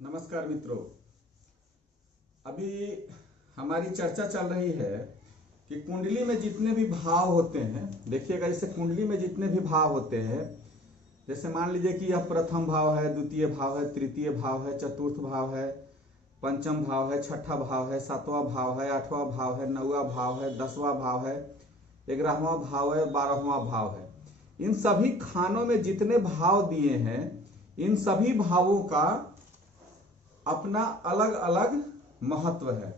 नमस्कार मित्रों। अभी हमारी चर्चा चल रही है कि कुंडली में जितने भी भाव होते हैं, देखिएगा, जैसे कुंडली में जितने भी भाव होते हैं, जैसे मान लीजिए कि यह प्रथम भाव है, द्वितीय भाव है, तृतीय भाव है, चतुर्थ भाव है, पंचम भाव है, छठा भाव है, सातवां भाव है, आठवां भाव है, नौवां भाव है, 10वां भाव है, 11वां भाव है, 12वां भाव है। इन सभी खानों में जितने भाव दिए हैं, इन सभी भावों का अपना अलग अलग महत्व है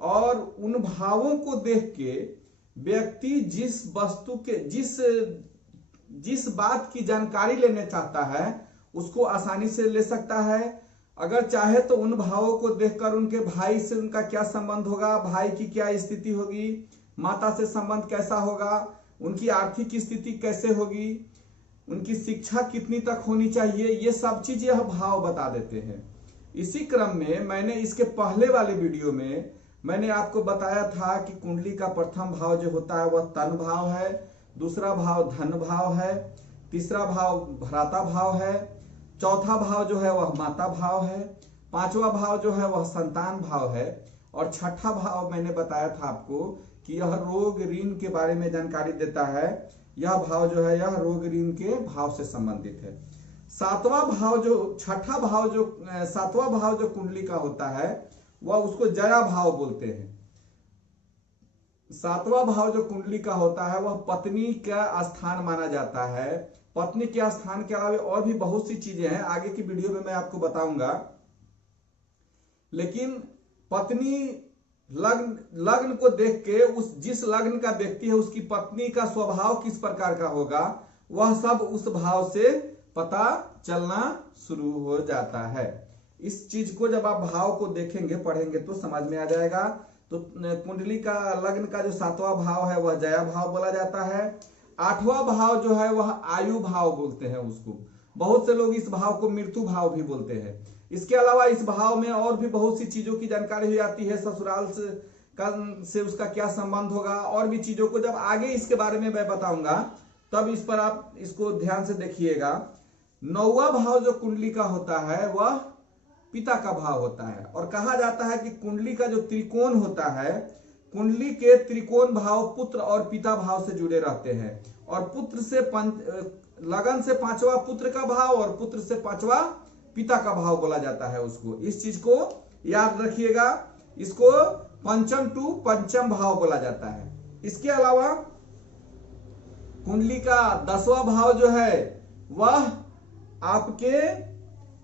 और उन भावों को देख के व्यक्ति जिस वस्तु के जिस बात की जानकारी लेना चाहता है उसको आसानी से ले सकता है। अगर चाहे तो उन भावों को देखकर उनके भाई से उनका क्या संबंध होगा, भाई की क्या स्थिति होगी, माता से संबंध कैसा होगा, उनकी आर्थिक स्थिति कैसे होगी, उनकी शिक्षा कितनी तक होनी चाहिए, ये सब चीज यह भाव बता देते हैं। इसी क्रम में मैंने इसके पहले वाले वीडियो में मैंने आपको बताया था कि कुंडली का प्रथम भाव जो होता है वह तन भाव है, दूसरा भाव धन भाव है, तीसरा भाव भ्राता भाव है, चौथा भाव जो है वह माता भाव है, पांचवा भाव जो है वह संतान भाव है और छठा भाव मैंने बताया था आपको कि यह रोग ऋण के बारे में जानकारी देता है। यह भाव जो है यह रोग ऋण के भाव से संबंधित है। सातवां भाव जो कुंडली का होता है वह उसको जया भाव बोलते हैं। सातवां भाव जो कुंडली का होता है वह पत्नी का स्थान माना जाता है। पत्नी के स्थान के अलावा और भी बहुत सी चीजें हैं, आगे की वीडियो में मैं आपको बताऊंगा। लेकिन पत्नी लग्न को देख के जिस लग्न का व्यक्ति है उसकी पत्नी का स्वभाव किस प्रकार का होगा वह सब उस भाव से पता चलना शुरू हो जाता है। इस चीज को जब आप भाव को देखेंगे पढ़ेंगे तो समझ में आ जाएगा। तो कुंडली का लग्न का जो सातवां भाव है वह जया भाव बोला जाता है। आठवां भाव जो है वह आयु भाव बोलते हैं उसको। बहुत से लोग इस भाव को मृत्यु भाव भी बोलते हैं। इसके अलावा इस भाव में और भी बहुत सी चीजों की जानकारी हो जाती है। ससुराल से उसका क्या संबंध होगा और भी चीजों को जब आगे इसके बारे में मैं बताऊंगा तब इस पर आप इसको ध्यान से देखिएगा। नौवां भाव जो कुंडली का होता है वह पिता का भाव होता है और कहा जाता है कि कुंडली का जो त्रिकोण होता है, कुंडली के त्रिकोण भाव पुत्र और पिता भाव से जुड़े रहते हैं और पुत्र से लगन से पांचवा पुत्र का भाव और पुत्र से पांचवा पिता का भाव बोला जाता है उसको। इस चीज को याद रखिएगा। इसको पंचम टू पंचम भाव बोला जाता है। इसके अलावा कुंडली का 10वां भाव जो है वह आपके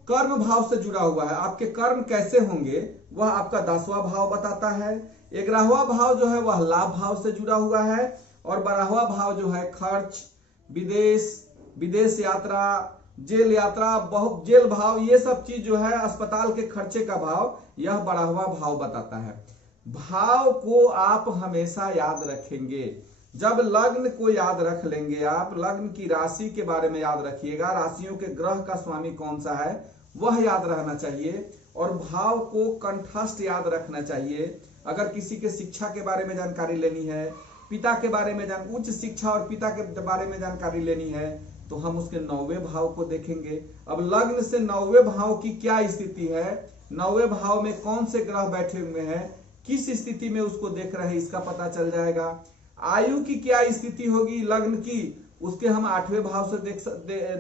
कर्म भाव से जुड़ा हुआ है। आपके कर्म कैसे होंगे वह आपका 10वां भाव बताता है। 11वां भाव जो है वह लाभ भाव से जुड़ा हुआ है और 12वां भाव जो है खर्च, विदेश यात्रा, जेल यात्रा, बहुत जेल भाव, ये सब चीज जो है अस्पताल के खर्चे का भाव, यह 12वां भाव बताता है। भाव को आप हमेशा याद रखेंगे। जब लग्न को याद रख लेंगे आप, लग्न की राशि के बारे में याद रखिएगा, राशियों के ग्रह का स्वामी कौन सा है वह याद रहना चाहिए और भाव को कंठस्थ याद रखना चाहिए। अगर किसी के शिक्षा के बारे में जानकारी लेनी है, पिता के बारे में उच्च शिक्षा और पिता के बारे में जानकारी लेनी है तो हम उसके 9वें भाव को देखेंगे। अब लग्न से 9वें भाव की क्या स्थिति है, 9वें भाव में कौन से ग्रह बैठे हुए हैं, किस स्थिति में उसको देख रहे हैं, इसका पता चल जाएगा। आयु की क्या स्थिति होगी लग्न की, उसके हम 8वें भाव से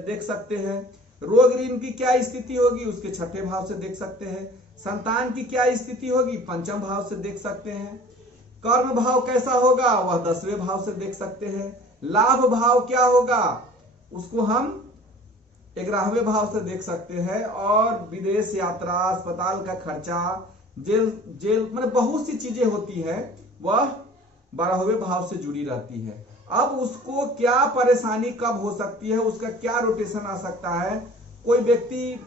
देख सकते हैं। रोग ऋण की क्या स्थिति होगी उसके 6ठे भाव से देख सकते हैं। संतान की क्या स्थिति होगी 5म भाव से देख सकते हैं। कर्म भाव कैसा होगा वह 10वें भाव से देख सकते हैं। लाभ भाव क्या होगा उसको हम 11वें भाव से देख सकते हैं और विदेश यात्रा, अस्पताल का खर्चा, जेल मतलब बहुत सी चीजें होती है वह 12वें भाव से जुड़ी रहती है। अब उसको क्या परेशानी कब हो सकती है, उसका क्या रोटेशन आ सकता है, कोई व्यक्ति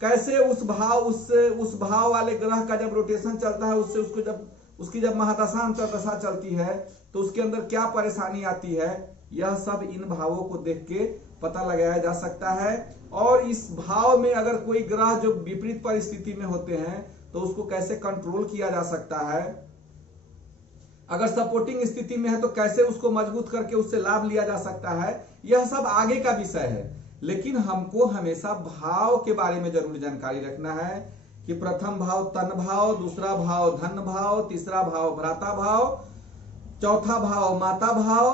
कैसे उस भाव वाले ग्रह का जब रोटेशन चलता है उससे उसकी जब महादशा अंतर्दशा चलती है तो उसके अंदर क्या परेशानी आती है, यह सब इन भावों को देख के पता लगाया जा सकता है। और इस भाव में अगर कोई ग्रह जो विपरीत परिस्थिति में होते हैं तो उसको कैसे कंट्रोल किया जा सकता है, अगर सपोर्टिंग स्थिति में है तो कैसे उसको मजबूत करके उससे लाभ लिया जा सकता है, यह सब आगे का विषय है। लेकिन हमको हमेशा भाव के बारे में जरूर जानकारी रखना है कि प्रथम भाव तन भाव, दूसरा भाव धन भाव, तीसरा भाव भ्राता भाव, चौथा भाव माता भाव,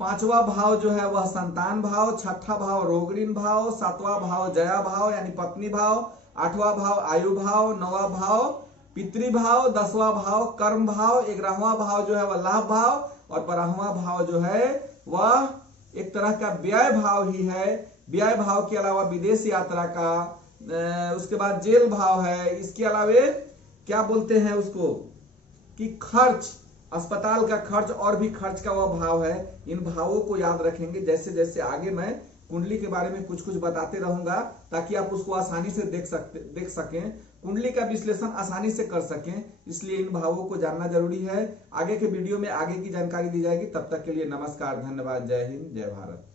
पांचवा भाव जो है वह संतान भाव, छठा भाव रोगऋण भाव, सातवां भाव जया भाव यानी पत्नी भाव, आठवां भाव आयु भाव, नौवां भाव पितृभाव, 10वां भाव कर्म भाव, 11वां भाव जो है वह लाभ भाव और 12वां भाव जो है वह एक तरह का व्यय भाव ही है। व्यय भाव के अलावा विदेश यात्रा का, उसके बाद जेल भाव है, इसके अलावे क्या बोलते हैं उसको कि खर्च, अस्पताल का खर्च और भी खर्च का वह भाव है। इन भावों को याद रखेंगे। जैसे जैसे आगे मैं कुंडली के बारे में कुछ कुछ बताते रहूंगा ताकि आप उसको आसानी से देख सकें, कुंडली का विश्लेषण आसानी से कर सकें, इसलिए इन भावों को जानना जरूरी है। आगे के वीडियो में आगे की जानकारी दी जाएगी। तब तक के लिए नमस्कार, धन्यवाद, जय हिंद, जय भारत।